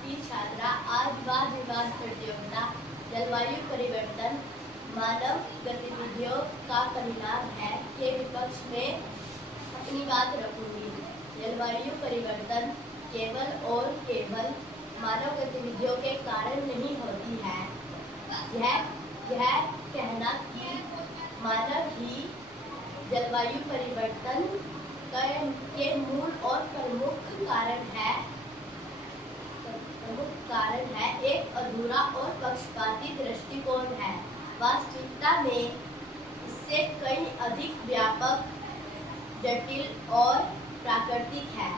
की छात्रा आज वाद विवाद प्रतियोगिता जलवायु परिवर्तन मानव गतिविधियों का परिणाम है के विपक्ष में अपनी बात रखूंगी। जलवायु परिवर्तन केवल और केवल मानव गतिविधियों के कारण नहीं होती है। यह कहना कि मानव ही जलवायु परिवर्तन के मूल और प्रमुख कारण है एक अधूरा और पक्षपाती दृष्टिकोण है। वास्तविकता में इससे कई अधिक व्यापक, जटिल और प्राकृतिक है।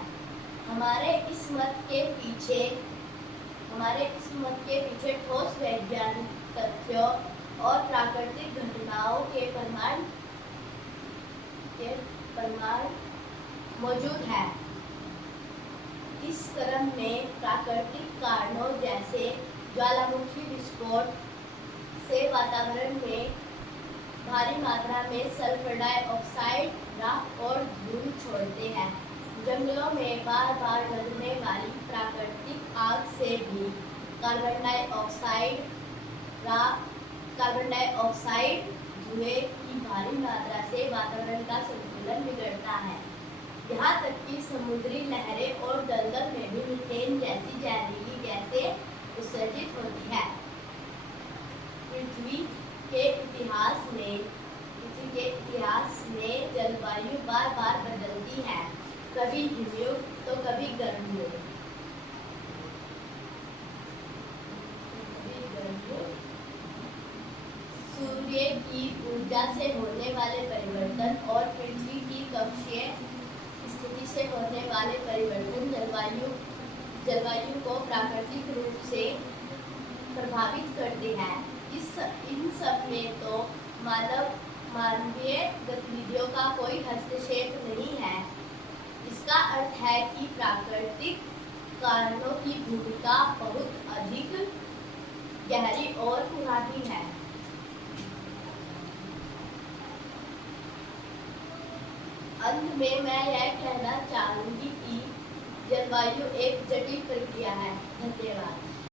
हमारे इस मत के पीछे ठोस वैज्ञानिक तथ्यों और प्राकृतिक घटनाओं के प्रमाण मौजूद है। इस क्रम में प्राकृतिक कारणों जैसे ज्वालामुखी विस्फोट से वातावरण में भारी मात्रा में सल्फर डाइऑक्साइड, राख और धूल छोड़ते हैं। जंगलों में बार बार लगने वाली प्राकृतिक आग से भी कार्बन डाइऑक्साइड धुएं की भारी मात्रा से वातावरण का संतुलन बिगड़ता है। यहाँ तक कि समुद्री लहरें और दलदल में भी मीथेन जैसी जहरीली गैसें उत्सर्जित होती है। पृथ्वी के इतिहास में जलवायु बार बार बदलती है, कभी हिमयुक्त तो कभी गर्मयुक्त। सूर्य की ऊर्जा से होने वाले परिवर्तन और पृथ्वी की कक्षीय स्थिति से होने वाले परिवर्तन जलवायु को प्राकृतिक रूप से प्रभावित करते हैं। इन सब में तो मानवीय गतिविधियों का कोई हस्तक्षेप नहीं है। इसका अर्थ है कि प्राकृतिक कारणों की भूमिका बहुत अधिक गहरी और पुरानी है। अंत में मैं यह कहना चाहूंगी कि जलवायु एक जटिल प्रक्रिया है। धन्यवाद।